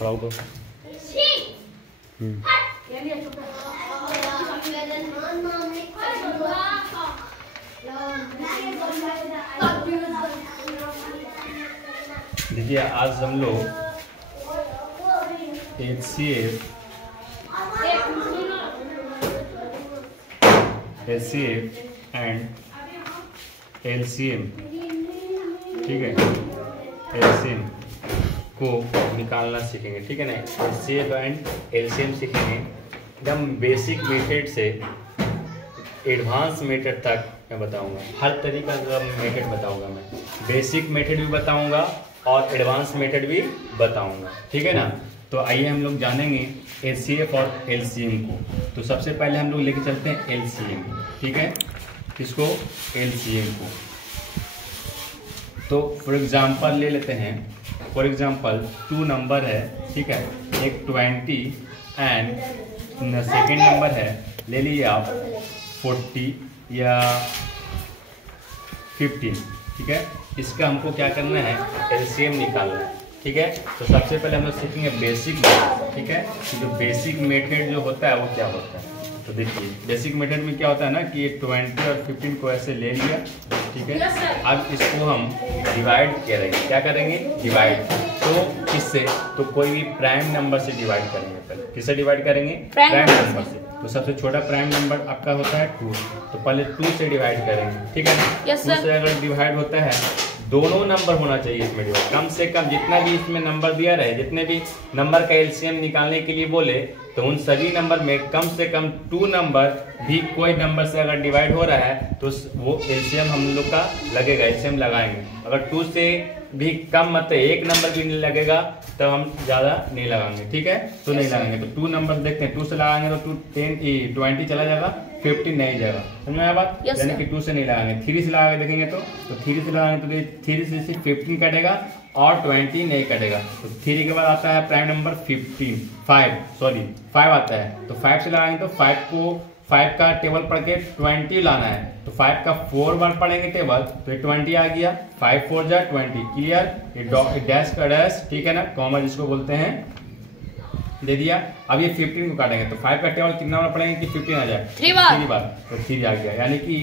थोड़ा ऊपर। देखिए आज हम लोग HCF एंड LCM, ठीक है, LCM को निकालना सीखेंगे, ठीक है ना। HCF एंड LCM सीखेंगे एकदम बेसिक मेथड से एडवांस मेथड तक मैं बताऊंगा। हर तरीका का मेथड बताऊंगा मैं, बेसिक मेथड भी बताऊंगा और एडवांस मेथड भी बताऊंगा, ठीक है ना। तो आइए हम लोग जानेंगे HCF और LCM को। तो सबसे पहले हम लोग लेके चलते हैं LCM, ठीक है, किसको, LCM को। तो फॉर एग्जांपल ले लेते हैं, फॉर एग्जांपल 2 नंबर है, ठीक है, एक 20 एंड सेकेंड नंबर है, ले लीजिए आप 40 या 15, ठीक है। इसका हमको क्या करना है, LCM निकालना है, ठीक है। तो सबसे पहले हम लोग सीखेंगे बेसिक मेथड, ठीक है, कि जो बेसिक मेथड जो होता है वो क्या होता है। तो देखिए बेसिक मेथड में क्या होता है ना कि ये 20 और 15 को ऐसे ले लिया, ठीक है। अब इसको हम डिवाइड करेंगे, क्या करेंगे, डिवाइड। तो किससे, तो कोई भी प्राइम नंबर से डिवाइड करेंगे। पहले किससे डिवाइड करेंगे, प्राइम नंबर से। तो सबसे छोटा प्राइम नंबर आपका होता है 2, तो पहले 2 से डिवाइड करेंगे, ठीक है ना। 2 से अगर डिवाइड होता है, दोनों नंबर होना चाहिए इसमें डिवाइड, कम से कम जितना भी इसमें नंबर दिया रहे, जितने भी नंबर का LCM निकालने के लिए बोले, तो उन सभी नंबर में कम से कम 2 नंबर भी कोई नंबर से अगर डिवाइड हो रहा है तो वो LCM हम लोग का लगेगा, LCM लगाएंगे। अगर 2 से भी कम मतलब एक नंबर भी नहीं लगेगा तो हम ज़्यादा नहीं लगाएंगे, ठीक है, तो नहीं लगाएंगे। तो 2 नंबर देखते हैं, 2 से लगाएंगे तो 20 चला जाएगा, 15 नहीं जाएगा, समझ में आया बात। यानी कि 2 से नहीं लगाएंगे, 3 से लगा के देखेंगे तो 3 से लगाएंगे तो 3 से सिर्फ 15 कटेगा और 20 नहीं कटेगा। तो 3 के बाद आता है प्राइम नंबर 5 आता है। तो 5 से लगाएंगे तो 5 का टेबल पढ़ के 20 लाना है। तो 5 का 4 बार पढ़ेंगे टेबल तो ये 20 आ गया, 5 4 जा 20, क्लियर। ये डैश का डैश, ठीक है ना, कॉमा जिसको बोलते हैं, दे दिया। अब ये 15 को काटेंगे तो 5 का टेबल कितना बार पढ़ेंगे कि 15 आ जाए, 3 बार, तो 3 आ गया। यानी कि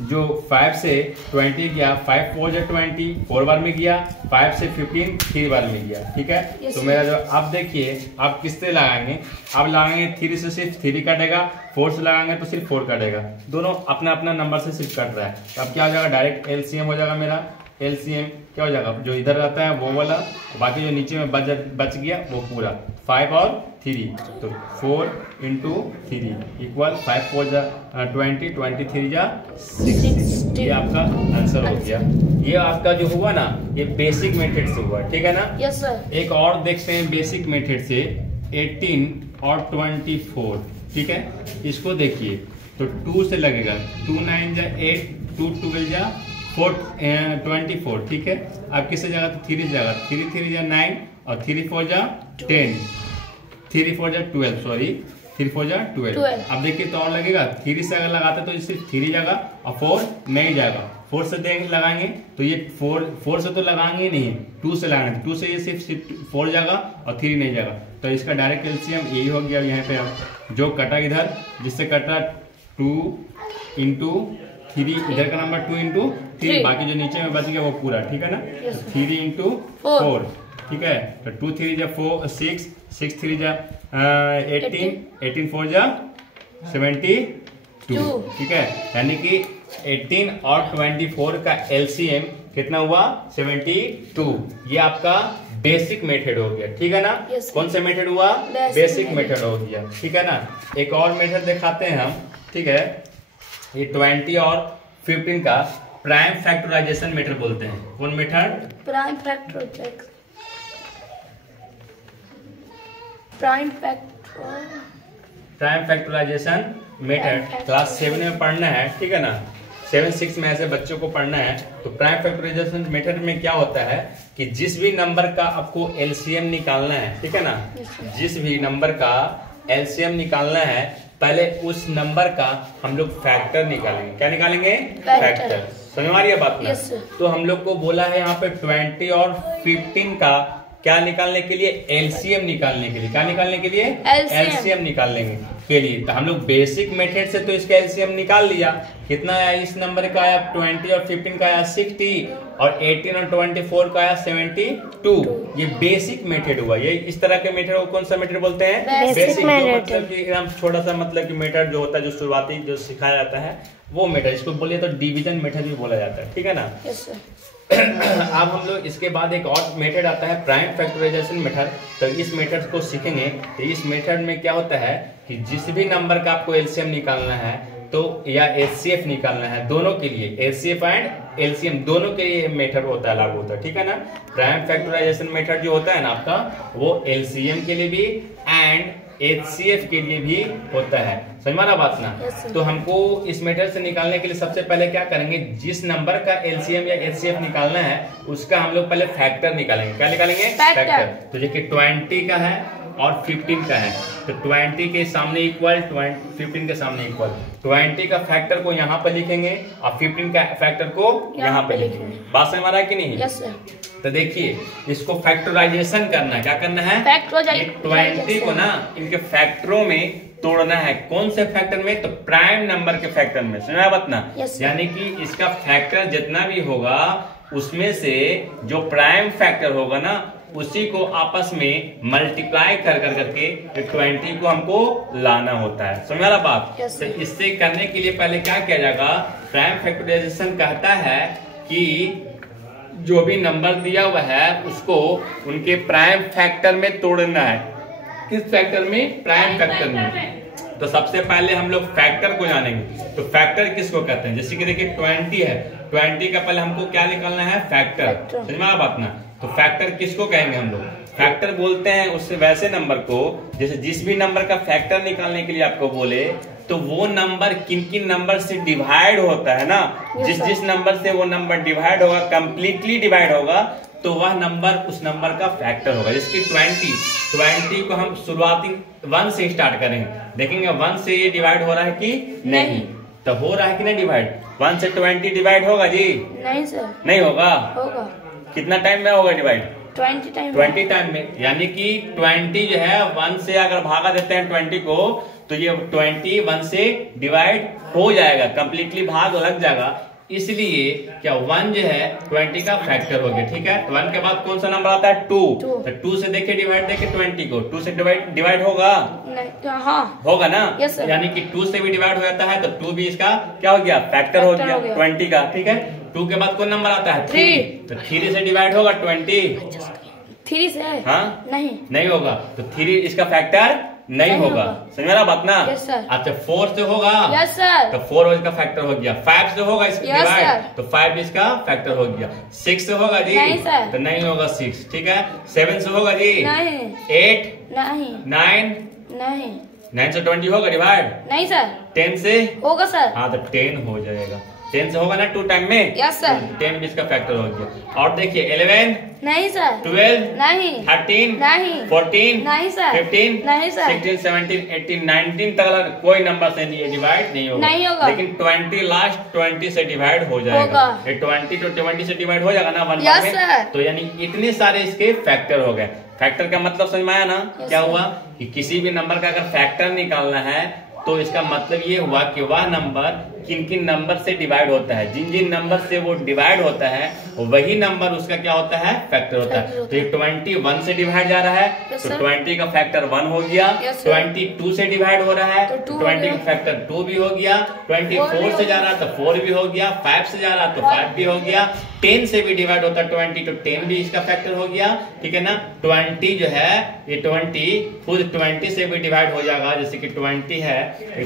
जो 5 से 20 गया, 5 4 जा 20 4 बार में गया, 5 से 15 3 बार में गया, ठीक है। तो मेरा जो अब देखिए आप किससे लगाएंगे, अब लगाएंगे 3 से सिर्फ 3 कटेगा, 4 से लगाएंगे तो सिर्फ 4 कटेगा, दोनों अपना अपना नंबर से सिर्फ कट रहा है। तो अब क्या हो जाएगा, डायरेक्ट LCM हो जाएगा मेरा। LCM क्या हो जाएगा, जो इधर रहता है वो वाला, बाकी जो नीचे में बच गया वो पूरा 5 और 3, तो 4 × 3 इक्वल 5 4 जा 20, 23 जा 60। ये आपका आंसर हो गया। ये आपका जो हुआ ना ये बेसिक मेथड से हुआ, ठीक है ना। Yes sir. एक और देखते हैं बेसिक मेथड से, 18 और 24, ठीक है। इसको देखिए तो 2 से लगेगा, 2 9 जा 8, 2 12 जा 24, ठीक है। अब किससे जाएगा तो 3 से जाएगा, 3 3 जा 9 और 3 4 जा 10, 3 4 जा 12, सॉरी 3 4 जा 12। अब देखिए तो और लगेगा, 3 से अगर लगाते तो सिर्फ 3 जाएगा और 4 नहीं जाएगा। 4 से देंगे लगाएंगे तो ये 4 से तो लगाएंगे नहीं, 2 से लगाएंगे, 2 से ये सिर्फ 4 जाएगा और 3 नहीं जाएगा। तो इसका डायरेक्ट LCM यही हो गया। यहाँ पे जो कटा इधर, जिससे कटा 2 × 3, इधर का नंबर 2 × 3, बाकी जो नीचे में बच गया वो पूरा, ठीक है ना। 3 × 4, ठीक है। तो 2 3 जा 4 6, 6 3 जा 18, 18 4 जा 72, ठीक है। यानी कि 18 और 24 का LCM कितना हुआ, 72। ये आपका बेसिक मेथड हो गया, ठीक है ना। कौन सा मेथड हुआ, बेसिक मेथड हो गया, ठीक है ना। एक और मेथड दिखाते हैं हम, ठीक है। ये 20 और 15 का प्राइम फैक्टराइजेशन मेथड बोलते हैं। कौन method, prime factorisation method class 7 में पढ़ना है, ठीक है ना। 7 6 में ऐसे बच्चों को पढ़ना है। तो प्राइम फैक्टराइजेशन मेथड में क्या होता है कि जिस भी नंबर का आपको LCM निकालना है, ठीक है ना, जिस भी नंबर का LCM निकालना है, पहले उस नंबर का हम लोग फैक्टर निकालेंगे। क्या निकालेंगे, फैक्टर। समझ आ रही है बात ना। तो हम लोग को बोला है यहाँ पे 20 और 15 का क्या निकालने के लिए? एलसीएम निकालने के लिए। क्या निकालने के लिए? एलसीएम निकालने के लिए। तो हम लोग बेसिक मेथड से तो इसका एलसीएम निकाल लिया। कितना आया? इस नंबर का आया 20 और 15 का आया 60 और 18 और 24 का आया 72। ये बेसिक मेथड हुआ। ये इस तरह के मेथड को कौन सा मेथड बोलते हैं? बेसिक। मतलब कि एकदम छोटा सा मतलब कि मेथड जो होता है, जो शुरुआती जो सिखाया जाता है वो मेथड, इसको बोलिए तो डिवीजन मेथड भी बोला जाता है। ठीक है ना? अब हम लोग इसके बाद एक और मेथड आता है प्राइम फैक्टराइजेशन मेथड। तो इस मेथड को सीखेंगे। तो इस मेथड में क्या होता है कि जिस भी नंबर का आपको एलसीएम निकालना है तो या एचसीएफ निकालना है, दोनों के लिए एचसीएफ एंड एलसीएम दोनों के लिए मेथड होता है, लागू होता है। ठीक है ना? प्राइम फैक्टराइजेशन मेथड जो होता है ना आपका, वो एलसीएम के लिए भी एंड एचसीएफ के लिए भी होता है। समझ में आ बात ना? तो हमको इस मेथड से निकालने के लिए सबसे पहले क्या करेंगे, जिस नंबर का एलसीएम या एचसीएफ निकालना है उसका हम लोग पहले फैक्टर निकालेंगे। क्या निकालेंगे? फैक्टर। तो देखिए 20 का है और 15 का है, तो 20 के सामने इक्वल, 15 के सामने इक्वल। 20 का फैक्टर को यहाँ पर लिखेंगे और 15 का फैक्टर को यहाँ पे लिखेंगे। बात समझ में आ रहा है कि नहीं? Yes sir. तो देखिए इसको फैक्टराइजेशन करना है। क्या करना है? 20 को ना इनके फैक्टरों में तोड़ना है। कौन से फैक्टर में? तो प्राइम नंबर के फैक्टर में। समझा बात ना? यानी कि इसका फैक्टर जितना भी होगा उसमें से जो प्राइम फैक्टर होगा ना उसी को आपस में मल्टीप्लाई कर करके 20 को हमको लाना होता है। समझ रहा बात? तो इससे करने के लिए पहले क्या किया जाएगा, प्राइम फैक्टराइजेशन कहता है कि जो भी नंबर दिया हुआ है उसको उनके प्राइम फैक्टर में तोड़ना है। किस फैक्टर में? प्राइम फैक्टर में। तो सबसे पहले हम लोग फैक्टर को जानेंगे। तो फैक्टर किसको कहते हैं? जैसे कि देखिए 20 है, 20 का पहले हमको क्या निकालना है? फैक्टर। समझ में आ बात ना? तो फैक्टर किसको कहेंगे हम लोग? फैक्टर बोलते हैं उससे वैसे नंबर को, जैसे जिस भी नंबर का फैक्टर निकालने के लिए आपको बोले तो वो नंबर किन किन नंबर से डिवाइड होता है ना, जिस नंबर से वो नंबर डिवाइड होगा, कंप्लीटली डिवाइड होगा, तो वह नंबर उस नंबर का फैक्टर होगा। जैसे 20 को हम शुरुआती 1 से स्टार्ट करेंगे, देखेंगे 1 से ये डिवाइड हो रहा है कि नहीं। तो हो रहा है कि नहीं डिवाइड? 1 से 20 डिवाइड होगा जी? नहीं सर। नहीं होगा? होगा। कितना टाइम में होगा डिवाइड? 20 टाइम में। यानी कि 20 जो है 1 से अगर भागा देते हैं 20 को तो ये 20 1 से डिवाइड हो जाएगा, कंप्लीटली भाग लग जाएगा। इसलिए क्या 1 जो है 20 का फैक्टर हो गया। ठीक है? 1 के बाद कौन सा नंबर आता है? 2। तो 2 से देखिए डिवाइड, देखिए 20 को 2 से डिवाइड होगा? हाँ। होगा ना? यानी कि 2 से भी डिवाइड हो जाता है तो 2 भी इसका क्या हो गया? फैक्टर हो गया 20 का। ठीक है? 2 के बाद कौन नंबर आता है? 3। तो 3 से डिवाइड होगा 20? 3 से? हाँ? नहीं होगा। तो 3 इसका फैक्टर नहीं होगा। समझ रहा बात ना? अच्छा 4 से होगा? Yes sir. तो 4 इसका फैक्टर हो गया। 5 से होगा इसका डिवाइड, तो 5 इसका फैक्टर हो गया। 6 से होगा जी? नहीं सर। तो नहीं होगा 6। ठीक है? 7 से होगा जी? नहीं। 8? नहीं। 9? नहीं। 9 से 20 होगा डिवाइड? नहीं सर। 10 से होगा सर? हाँ तो 10 हो जाएगा। 10 से होगा ना 2 टाइम में? Yes sir. 10 भी इसका फैक्टर हो गया। और देखिए 11? नहीं सर। 12? नहीं। 13? नहीं। 14? नहीं सर। 15? नहीं सर। 16, 17, 18, 19 तक कोई नंबर से डिवाइड नहीं होगा। नहीं होगा। लेकिन 20 लास्ट 20 से डिवाइड हो जाएगा। ये 20 तो 20 से डिवाइड हो जाएगा ना 1 में? सर। तो यानी इतने सारे इसके फैक्टर हो गए। फैक्टर का मतलब समझ में आया ना? क्या हुआ कि किसी भी नंबर का अगर फैक्टर निकालना है तो इसका मतलब ये हुआ कि वह नंबर किन किन नंबर से डिवाइड होता है। जिन जिन नंबर से वो डिवाइड होता है वही नंबर उसका क्या होता है? फैक्टर होता है। तो ये 20 1 से डिवाइड जा रहा है तो 20 का फैक्टर 1 हो गया। 20 2 से डिवाइड हो रहा है तो 20 का फैक्टर 2 भी हो गया। 24 से जा रहा है तो 4 भी हो गया। 5 से जा रहा है तो 5 भी हो गया। 10 से भी डिवाइड होता है 20 तो 10 भी इसका फैक्टर हो गया। ठीक है ना? 20 जो है ये 20 खुद 20 से भी डिवाइड हो जाएगा। जैसे कि 20 है,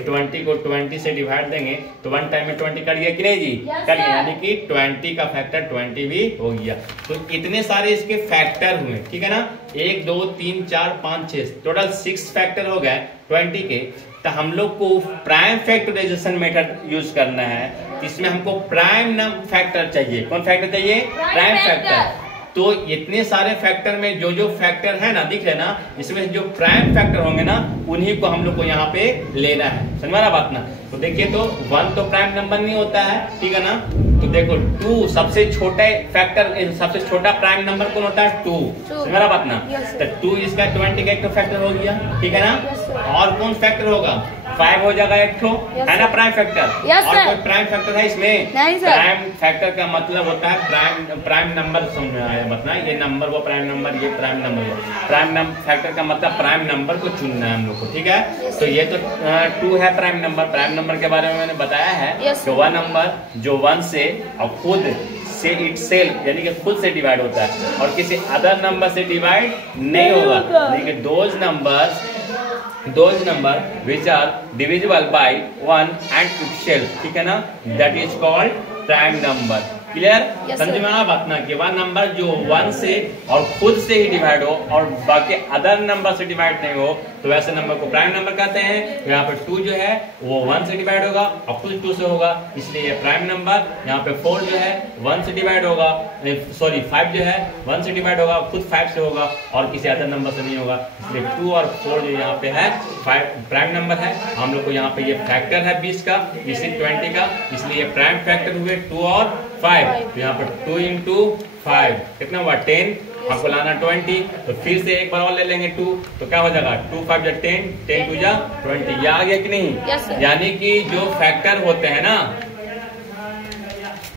20 को 20 से डिवाइड देंगे तो 1 टाइम में 20 कर गया कि नहीं जी? कर गया। यानी कि 20 का फैक्टर 20 भी हो गया। तो इतने सारे इसके फैक्टर हुए। ठीक है ना? 1 2 3 4 5 6 टोटल 6 फैक्टर हो गए 20 के। तो हम लोग को प्राइम फैक्टराइजेशन मेथड यूज करना है। इसमें हमको प्राइम फैक्टर चाहिए। कौन फैक्टर चाहिए? Prime factor. तो इतने सारे फैक्टर में जो जो फैक्टर है ना, दिख रहे ना, इसमें जो प्राइम फैक्टर होंगे ना उन्हीं को हम लोग को यहाँ पे लेना है। समझ में आ रहा बात ना? तो देखिए तो 1 तो प्राइम नंबर नहीं होता है, ठीक है ना। तो देखो 2 सबसे छोटे फैक्टर, सबसे छोटा प्राइम नंबर कौन होता है? 2। मेरा बात ना, तो 2 इसका 20 का एक तो फैक्टर हो गया, ठीक है ना। और कौन फैक्टर होगा? 5 हो जाएगा एक तो, है ना प्राइम फैक्टर। और कोई प्राइम फैक्टर है इसमें? प्राइम फैक्टर का मतलब होता है प्राइम नंबर, समझ में आया बताना, ये नंबर वो प्राइम नंबर, ये प्राइम नंबर वो प्राइम फैक्टर का मतलब प्राइम नंबर को चुनना है हम लोग को, ठीक है। तो ये तो 2 है प्राइम नंबर। प्राइम नंबर के बारे में मैंने बताया है कि वह नंबर जो 1 से और खुद से इटसेल्फ यानी कि खुद से डिवाइड होता है और किसी अदर नंबर से डिवाइड नहीं होगा। लेकिन those number which are divisible by 1 and itself, ठीक है ना, that is called prime number। Clear? समझ में आया बात ना, कि वह नंबर जो 1 से और खुद से ही डिवाइड हो और बाकी अदर नंबर से डिवाइड नहीं हो, तो वैसे नंबर को प्राइम नंबर कहते हैं। यहाँ पे 2 जो है वो 1 से डिवाइड होगा और खुद 2 से होगा, इसलिए ये प्राइम नंबर। यहाँ पे 4 जो है 1 से डिवाइड होगा, सॉरी 5 जो है 1 से डिवाइड होगा, खुद 5 से होगा और किसी अदर नंबर से नहीं होगा, इसलिए 2 और 4 जो यहाँ पे है 5 प्राइम नंबर है। हम लोग को यहाँ पे ये फैक्टर है 20 का, इसी 20 का, इसलिए प्राइम फैक्टर हुए 2 और 5। तो यहाँ पर 2 into 5 कितना हुआ? 10। आपको लाना 20, तो फिर से एक बार और ले लेंगे 2, तो क्या हो जाएगा? 2 5 10, 10 2 20। ये आ गया कि नहीं? यानी कि जो फैक्टर होते हैं ना